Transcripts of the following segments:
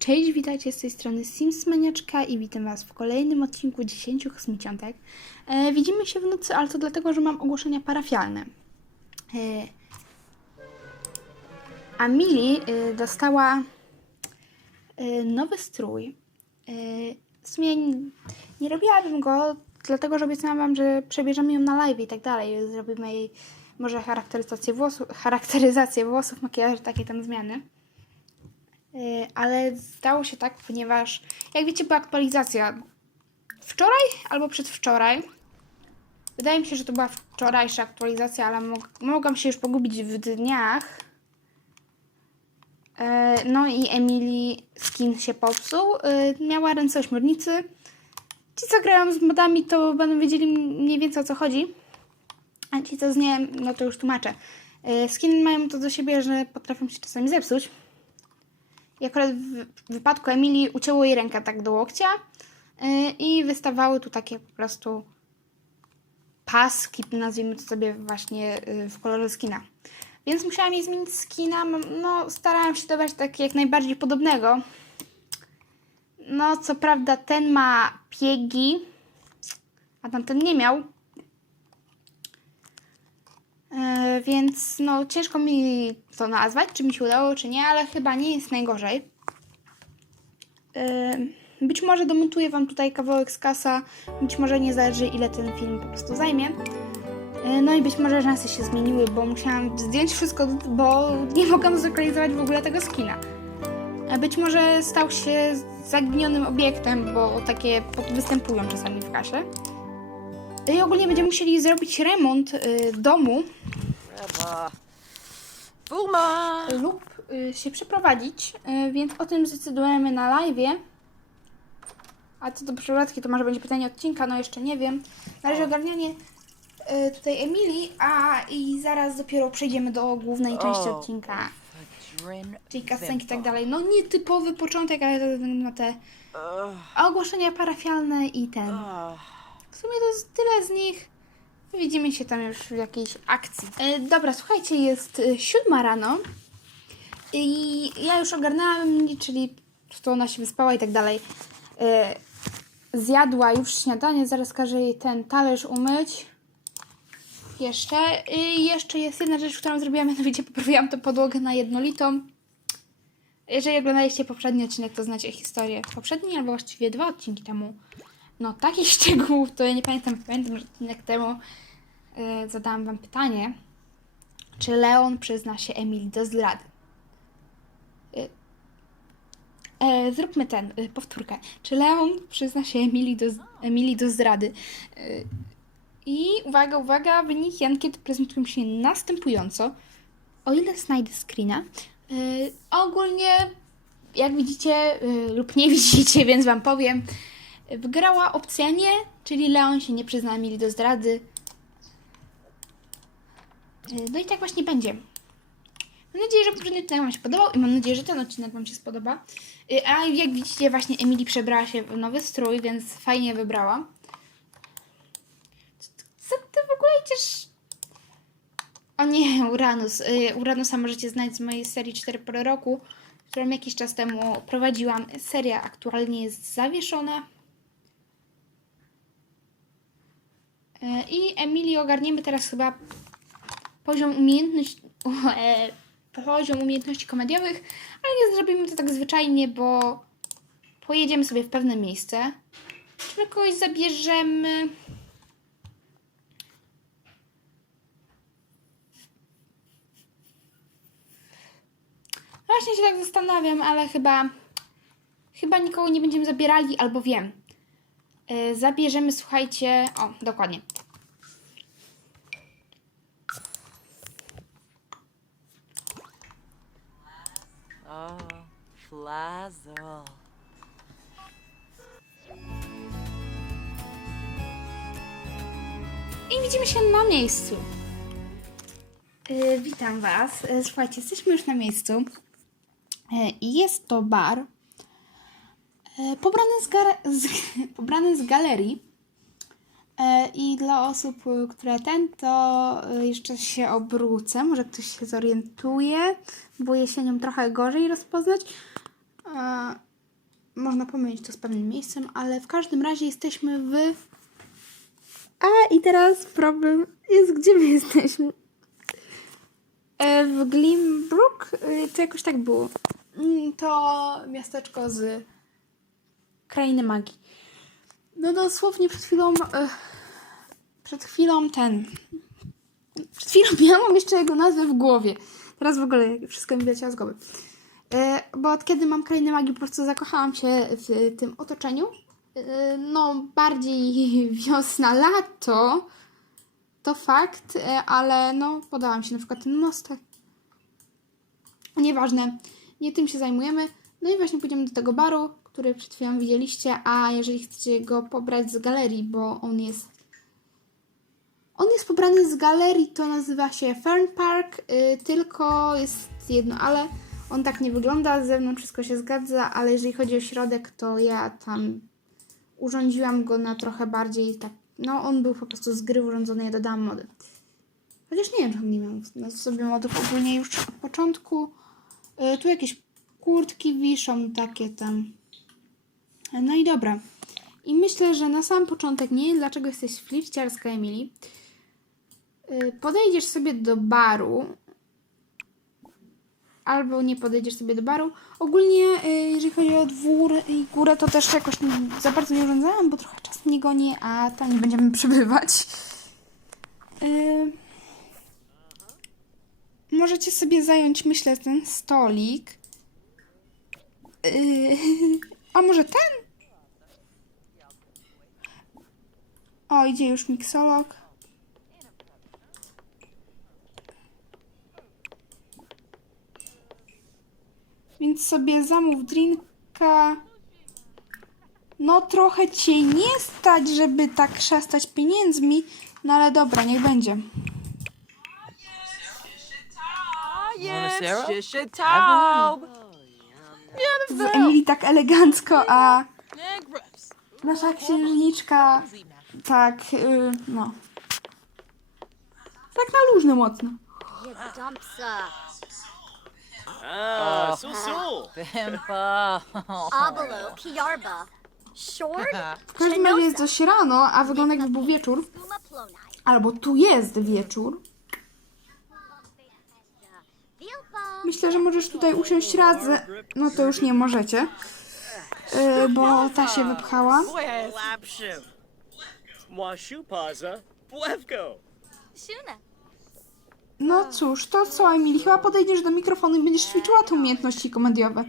Cześć, witajcie z tej strony Simsmaniaczka i witam Was w kolejnym odcinku 10 kosmiciątek. E, widzimy się w nocy, ale to dlatego, że mam ogłoszenia parafialne. E, Amili e, dostała e, nowy strój. E, w sumie nie, nie robiłabym go, dlatego że obiecałam Wam, że przebierzemy ją na live i tak dalej. Zrobimy jej może charakteryzację włosów, charakteryzację włosów, makijaż, takie tam zmiany. Yy, ale stało się tak, ponieważ jak wiecie, była aktualizacja wczoraj albo przedwczoraj. Wydaje mi się, że to była wczorajsza aktualizacja, ale mog- mogłam się już pogubić w dniach. Yy, No i Emily skin się popsuł. Yy, Miała ręce ośmiornicy. Ci, co grają z modami, to będą wiedzieli mniej więcej o co chodzi. A ci, co z nie, no to już tłumaczę. Skiny mają to do siebie, że potrafią się czasami zepsuć. I akurat w wypadku Emilii ucięło jej rękę tak do łokcia yy, i wystawały tu takie po prostu paski, nazwijmy to sobie właśnie yy, w kolorze skina. Więc musiałam jej zmienić skina. No, starałam się dawać tak jak najbardziej podobnego. No, co prawda ten ma piegi, a tamten nie miał. E, więc no ciężko mi to nazwać, czy mi się udało, czy nie, ale chyba nie jest najgorzej. E, być może domontuję Wam tutaj kawałek z kasa, być może nie zależy ile ten film po prostu zajmie. E, no i być może rzęsy się zmieniły, bo musiałam zdjąć wszystko, bo nie mogłam zlokalizować w ogóle tego skina. Być może stał się zaginionym obiektem, bo takie występują czasami w kasie. I ogólnie będziemy musieli zrobić remont domu Buma! lub y, się przeprowadzić, y, więc o tym zdecydujemy na live. A co do przeprowadzki, to może będzie pytanie odcinka, no jeszcze nie wiem. Na razie ogarnianie y, tutaj Emilii, a i zaraz dopiero przejdziemy do głównej części O. odcinka, czyli kasenki i tak dalej. No nietypowy początek, ale to ze względu na te ogłoszenia parafialne i ten. W sumie to tyle z nich. Widzimy się tam już w jakiejś akcji. E, dobra, słuchajcie, jest e, siódma rano. I ja już ogarnęłam, czyli to ona się wyspała i tak dalej. E, zjadła już śniadanie, zaraz każę jej ten talerz umyć. Jeszcze. I jeszcze jest jedna rzecz, którą zrobiłam, mianowicie poprawiłam tę podłogę na jednolitą. Jeżeli oglądaliście poprzedni odcinek, to znacie historię. Poprzedni, albo właściwie dwa odcinki temu. No, takich szczegółów to ja nie pamiętam. Pamiętam, że odcinek temu e, zadałam wam pytanie, czy Leon przyzna się Emilii do zdrady. E, e, zróbmy ten, e, powtórkę. Czy Leon przyzna się Emilii do, Emilii do zdrady? E, I uwaga, uwaga, wyniki ankiety prezentują się następująco. O ile znajdę screena, ogólnie jak widzicie lub nie widzicie, więc wam powiem, Wygrała opcja nie, czyli Leon się nie przyzna Emilii do zdrady. Yy, No i tak właśnie będzie. Mam nadzieję, że poprzedni odcinek Wam się podobał i mam nadzieję, że ten odcinek Wam się spodoba. Yy, A jak widzicie, właśnie Emily przebrała się w nowy strój, więc fajnie wybrała. Co- ty w ogóle idziesz? O nie, Uranus. Yy, Uranusa możecie znać z mojej serii 4 pory roku, którą jakiś czas temu prowadziłam. Seria aktualnie jest zawieszona. E, I Emilii ogarniemy teraz chyba poziom umiejętności, e, poziom umiejętności komediowych, ale nie zrobimy to tak zwyczajnie, bo pojedziemy sobie w pewne miejsce. Czy kogoś zabierzemy? Właśnie się tak zastanawiam, ale chyba chyba nikogo nie będziemy zabierali, albo wiem. E, zabierzemy, słuchajcie, o, dokładnie. Oh, Flazzle. I widzimy się na miejscu. E, witam Was. E, słuchajcie, jesteśmy już na miejscu. I jest to bar pobrany z, z, pobrany z galerii. E, I dla osób, e, które ten, to e, jeszcze się obrócę. Może ktoś się zorientuje, bo jesienią trochę gorzej rozpoznać. E, można pomylić to z pewnym miejscem, ale w każdym razie jesteśmy w... A i teraz problem jest, gdzie my jesteśmy? E, W Glenbrook? E, To jakoś tak było. Mm, To miasteczko z krainy magii. No dosłownie przed chwilą... e, Przed chwilą ten... Przed chwilą miałam jeszcze jego nazwę w głowie. Teraz w ogóle wszystko mi wyleciało z głowy. E, Bo od kiedy mam krainę magii, po prostu zakochałam się w tym otoczeniu. E, No, bardziej wiosna, lato. To fakt, ale no, podałam się na przykład ten mostek. Nieważne, nie tym się zajmujemy. No i właśnie pójdziemy do tego baru, który przed chwilą widzieliście, a jeżeli chcecie go pobrać z galerii, bo on jest on jest pobrany z galerii, to nazywa się Fern Park, y, tylko jest jedno, ale on tak nie wygląda, z zewnątrz wszystko się zgadza, ale jeżeli chodzi o środek, to ja tam urządziłam go na trochę bardziej tak, no on był po prostu z gry urządzony, ja dodałam mody. Chociaż nie wiem, czemu nie miałam na sobie modów ogólnie już od początku. Y, tu jakieś kurtki wiszą, takie tam. No i dobra. I myślę, że na sam początek nie dlaczego jesteś flirciarska, Emily. Y, Podejdziesz sobie do baru. Albo nie podejdziesz sobie do baru. Ogólnie, y, jeżeli chodzi o dwór i górę, to też jakoś nie, za bardzo nie urządzałam, bo trochę czasu nie goni, a tam nie będziemy przebywać. Y, Możecie sobie zająć, myślę, ten stolik. Y, A może ten? O, idzie już miksolog. Więc sobie zamów drinka. No trochę cię nie stać, żeby tak szastać pieniędzmi, no ale dobra, niech będzie. Sarah? Shish it taub. Z Emily tak elegancko, a nasza księżniczka tak, y, no. Tak na luźno mocno. Dumpsa. Ah, so so. Pimpa. Abalo. Kiarba. Short. W każdym razie jest dość rano, a wygląda jakby był wieczór. Plonai. Albo tu jest wieczór. Myślę, że możesz tutaj usiąść razem. No to już nie możecie. Y, bo ta się wypchała. No cóż, to co, Emily? Chyba podejdziesz do mikrofonu i będziesz ćwiczyła te umiejętności komediowe.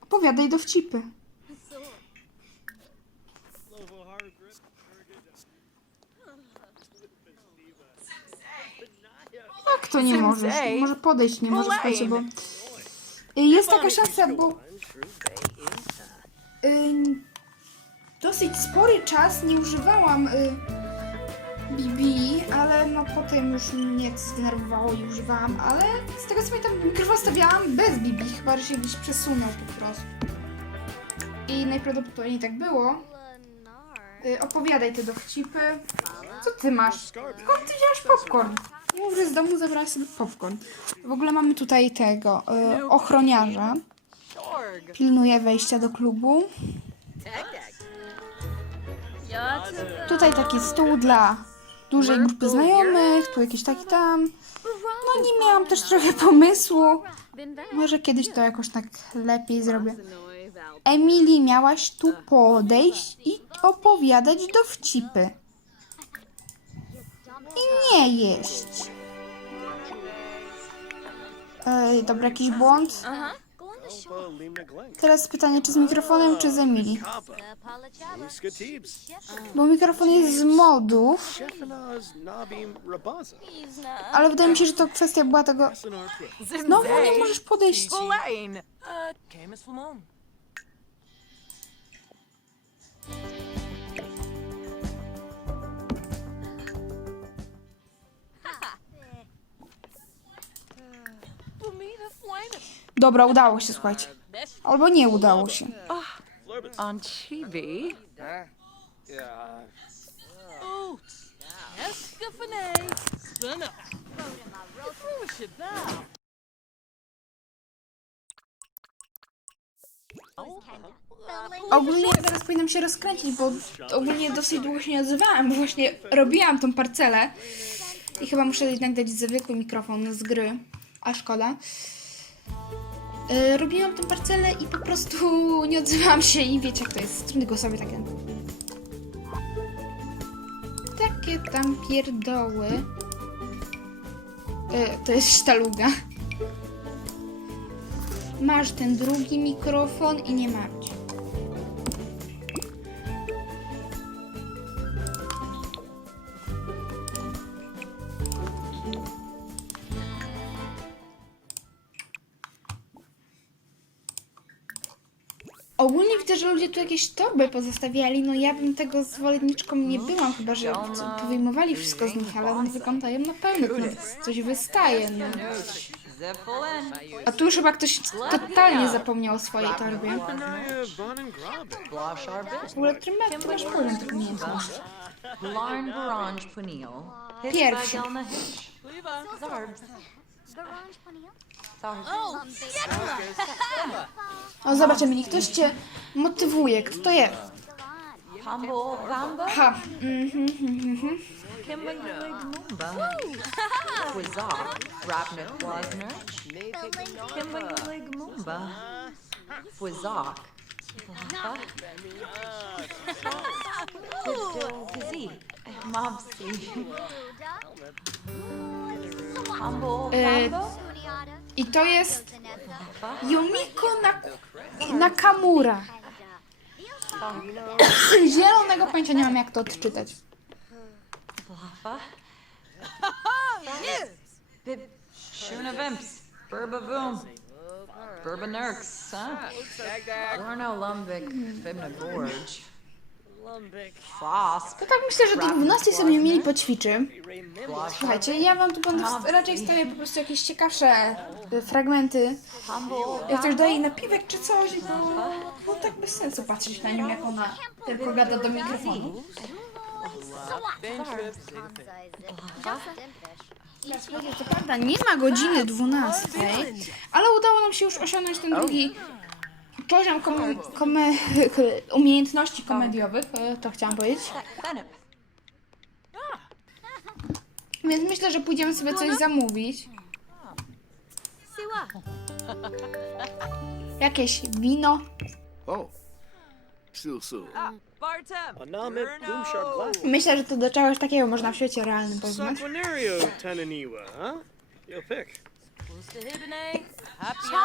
Opowiadaj dowcipy. To nie możesz? Może podejść nie możesz, słuchajcie, bo... Y, Jest taka szansa, bo... y, dosyć spory czas nie używałam y, BB, ale no potem już mnie to zdenerwowało i używałam, ale z tego co pamiętam mikrofon stawiałam bez BB, chyba że się gdzieś przesunął po prostu. I najprawdopodobniej tak było. Y, opowiadaj te dowcipy. Co ty masz? Skąd ty wziąłeś popcorn? Że z domu zabrałaś sobie popcorn. W ogóle mamy tutaj tego y, ochroniarza. Pilnuje wejścia do klubu. Tutaj taki stół dla dużej grupy znajomych, tu jakiś taki tam. No nie miałam też trochę pomysłu. Może kiedyś to jakoś tak lepiej zrobię. Emily, miałaś tu podejść i opowiadać dowcipy. Nie jeść. Ej, dobra, jakiś błąd. Teraz pytanie, czy z mikrofonem, czy z teebs. Bo mikrofon jest z modów, ale wydaje mi się, że to kwestia była tego... Znowu nie możesz podejść. Spillane. Dobra, udało się, słuchajcie. Albo nie udało się. On Chibi. Ogólnie teraz powinnam się rozkręcić, bo ogólnie dosyć długo się nie odzywałam, bo właśnie robiłam tą parcelę i chyba muszę jednak dać zwykły mikrofon z gry, a szkoda. Yy, robiłam tą parcelę i po prostu nie odzywałam się i wiecie jak to jest, struny głosowe takie. Takie tam pierdoły. Yy, to jest sztaluga. Masz ten drugi mikrofon i nie martw. Ludzie tu jakieś torby pozostawiali. No ja bym tego zwolenniczką nie byłam, chyba że co- powyjmowali wszystko z nich, ale one wyglądają na pełnych, no coś wystaje. No. A tu już chyba ktoś totalnie zapomniał o swojej torbie. W ogóle Trimber, ty masz problem tak. Pierwszy. O, zobacz, Emily, ktoś cię motywuje. Kto to jest? Humble. Aha. Mhm, mhm, mhm. Kimberlig Mumba. Quizar. Rapnik Wasner. Kimberlig Mumba. Quizar. Blaffa. Kizzy. Mobsy. Humble E, Vamba. I to jest? Yumiko na Nakamura. Zielonego pojęcia nie mam, jak to odczytać. Blaffa. Bib. Shuna Vimps. Burba Boom. Burba Nurks, huh? Warno Lumbic. Fibna Gorge. Fosk. To tak myślę, że do 12 sobie mieli poćwiczy. Słuchajcie, ja wam tu będę wst- raczej wstawiać po prostu jakieś ciekawsze y, fragmenty. Jak ktoś daje napiwek czy coś, bo no tak bez sensu patrzeć na nią, jak ona tylko gada do mikrofonu. Co prawda nie ma godziny 12, ale udało nam się już osiągnąć ten drugi poziom kom- kome- umiejętności komediowych, e, to chciałam powiedzieć. Więc myślę, że pójdziemy sobie coś zamówić. Jakieś wino. Bartem. Anamit Boomsharp Glass. Myślę, że to do czegoś takiego można w świecie realnym poznać. Sanguinario Tananiwa, huh? You'll pick. Hibine. Happy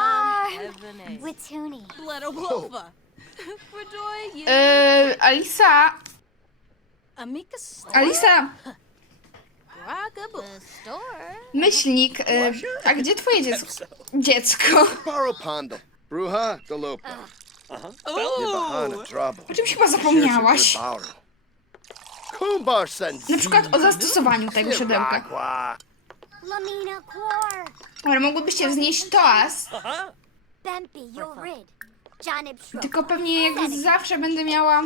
Heaven. Wituni. Bledo Wolfa. Rejoy. Yy, Alisa, Alisa? Myślnik, yy, a gdzie twoje dziecko? Dziecko. Bruja. Nibahana Drabo. O czymś chyba zapomniałaś. Kumbar. Na przykład o zastosowaniu tego siodełka. Agua. Lamina Quar. Ale mogłybyście wznieść toast, Bempi Yorid. Janib Shro. tylko pewnie jak zawsze będę miała.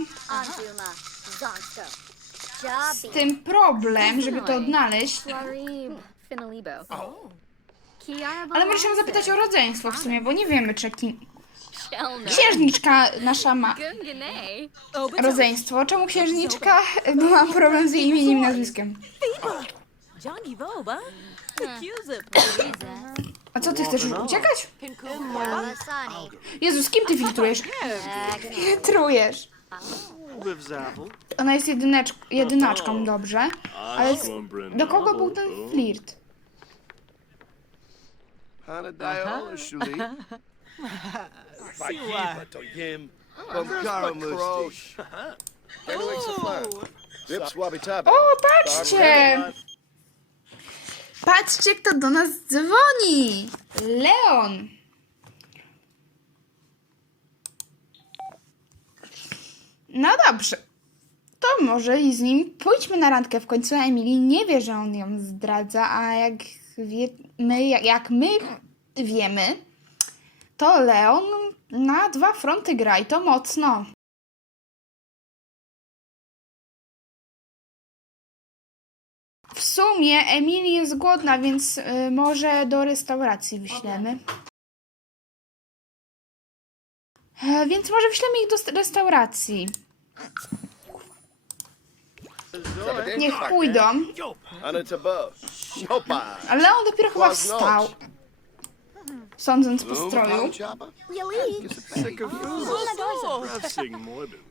Z tym problem, żeby to odnaleźć. Ale muszę się zapytać o rodzeństwo w sumie, bo nie wiemy, czy ki... Shelna. księżniczka nasza ma rodzeństwo. Czemu księżniczka? Bo mam problem z jej imieniem i nazwiskiem. A co ty chcesz już uciekać? Jezu, z kim ty filtrujesz? Filtrujesz. Ona jest jedynecz... jedynaczką, dobrze. Ale z... do kogo był ten flirt? Bayiba to Tabi. O, patrzcie! Patrzcie, kto do nas dzwoni! Leon! No dobrze. To może i z nim pójdźmy na randkę. W końcu Emily nie wie, że on ją zdradza, a jak wie, my, jak, my wiemy, to Leon na dwa fronty gra i to mocno. W sumie Emily jest głodna, więc y, może do restauracji wyślemy. E, więc może wyślemy ich do st- restauracji. Niech pójdą. Both. Nopa. Ale on dopiero chyba wstał. Sądząc po stroju. booth.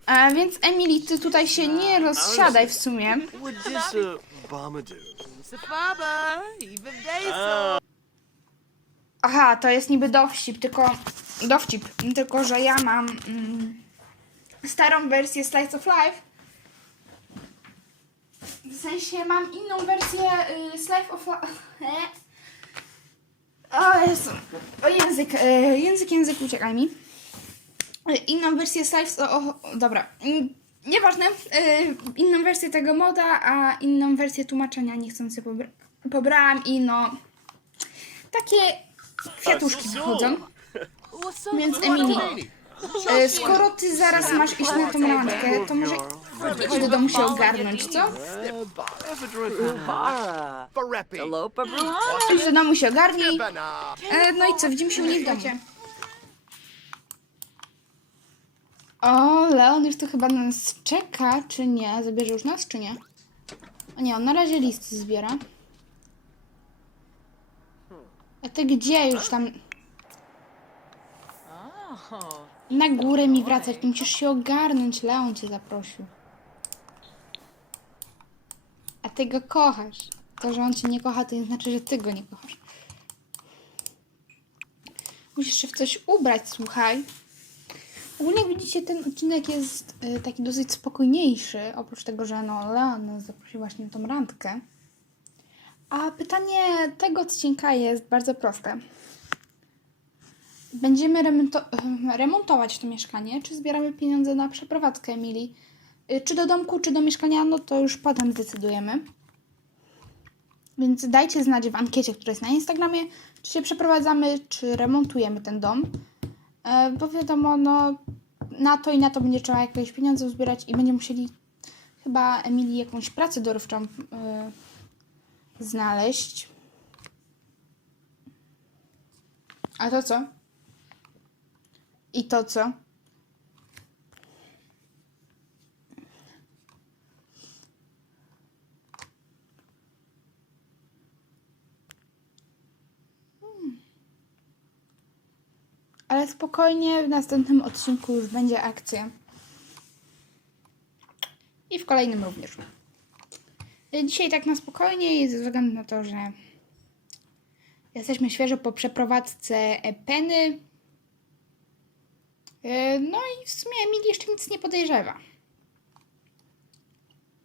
E, więc Emily, ty tutaj się nie rozsiadaj w sumie. A Aha, to jest niby dowcip, tylko dowcip, tylko że ja mam mm, starą wersję Slice of Life. W sensie mam inną wersję y, Slice of Life. O Jezu. O język, y, język, język, uciekaj mi. Y, Inną wersję Slice o, o dobra. Mm, Nieważne. Y, inną wersję tego moda, a inną wersję tłumaczenia niechcący pobra- pobrałam i no takie kwiatuszki wychodzą. Więc Emily, e, skoro ty zaraz masz iść na tą randkę, to może chodź do domu się ogarnąć, co? Barepi. Alopa Bruhana. Idź do domu się ogarnij. E, no i co, widzimy się u niej w domu. O, Leon już tu chyba na nas czeka, czy nie? Zabierze już nas, czy nie? O nie, on na razie listy zbiera. A ty gdzie już tam? Na górę mi wracać, ty musisz się ogarnąć, Leon cię zaprosił. A ty go kochasz. To, że on cię nie kocha, to nie znaczy, że ty go nie kochasz. Musisz się w coś ubrać, słuchaj. Ogólnie widzicie, ten odcinek jest y, taki dosyć spokojniejszy, oprócz tego, że no, Leon zaprosił właśnie tą randkę. A pytanie tego odcinka jest bardzo proste. Będziemy remonto- remontować to mieszkanie, czy zbieramy pieniądze na przeprowadzkę Emilii? Y, Czy do domku, czy do mieszkania, no to już potem zdecydujemy. Więc dajcie znać w ankiecie, która jest na Instagramie, czy się przeprowadzamy, czy remontujemy ten dom. E, bo wiadomo, no na to i na to będzie trzeba jakieś pieniądze uzbierać i będziemy musieli chyba Emilii jakąś pracę dorywczą e, znaleźć. A to co? I to co? Ale spokojnie, w następnym odcinku już będzie akcja. I w kolejnym również. Dzisiaj tak na spokojnie i ze względu na to, że jesteśmy świeżo po przeprowadzce Peny. E, No i w sumie Emil jeszcze nic nie podejrzewa.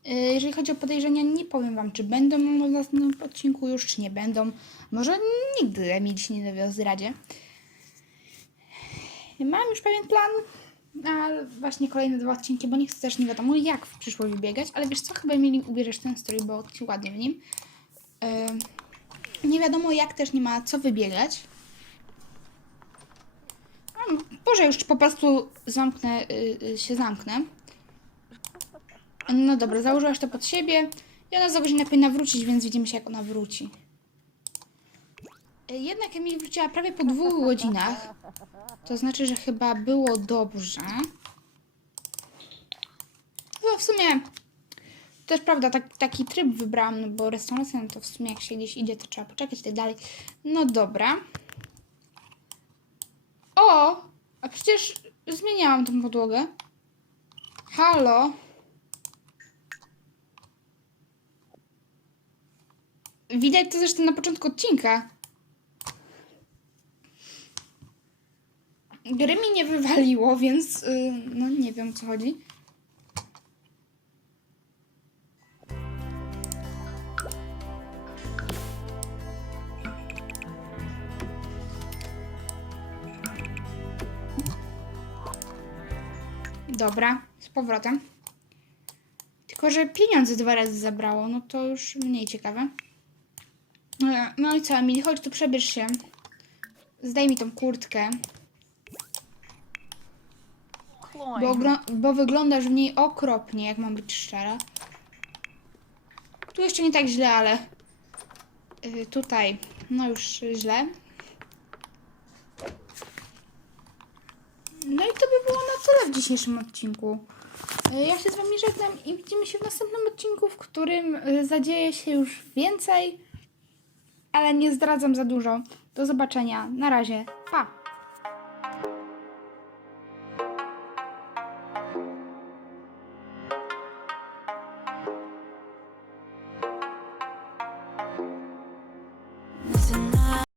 E, Jeżeli chodzi o podejrzenia, nie powiem Wam, czy będą w następnym odcinku już, czy nie będą. Może nigdy Emil się nie dowie o zdradzie. Mam już pewien plan na właśnie kolejne dwa odcinki, bo nie chcę też nie wiadomo jak w przyszłość biegać, ale wiesz co, chyba mieli ubierzesz ten strój, bo ci ładnie w nim. Yy, nie wiadomo jak też nie ma co wybiegać. Boże, już po prostu zamknę, yy, yy, się zamknę. No dobra, założyłaś to pod siebie i ona za godzinę powinna wrócić, więc widzimy się jak ona wróci. Yy, Jednak Emil wróciła prawie po dwóch godzinach. To znaczy, że chyba było dobrze. No w sumie też prawda, tak, taki tryb wybrałam, no bo restauracja, no to w sumie jak się gdzieś idzie, to trzeba poczekać i tak dalej. No dobra. O! A przecież zmieniałam tą podłogę. Halo? Widać to zresztą na początku odcinka. Gry mi nie wywaliło, więc y, no nie wiem o co chodzi. Dobra, z powrotem. Tylko, że pieniądze dwa razy zabrało, no to już mniej ciekawe. No, no i co, Emily, chodź tu przebierz się. Zdaj mi tą kurtkę. Bo, bo wyglądasz w niej okropnie, jak mam być szczera. Tu jeszcze nie tak źle, ale y, tutaj no już źle. No i to by dzisiejszym odcinku. E, Ja się z Wami żegnam i widzimy się w następnym odcinku, w którym e, zadzieje się już więcej, ale nie zdradzam za dużo. Do zobaczenia. Na razie. Pa!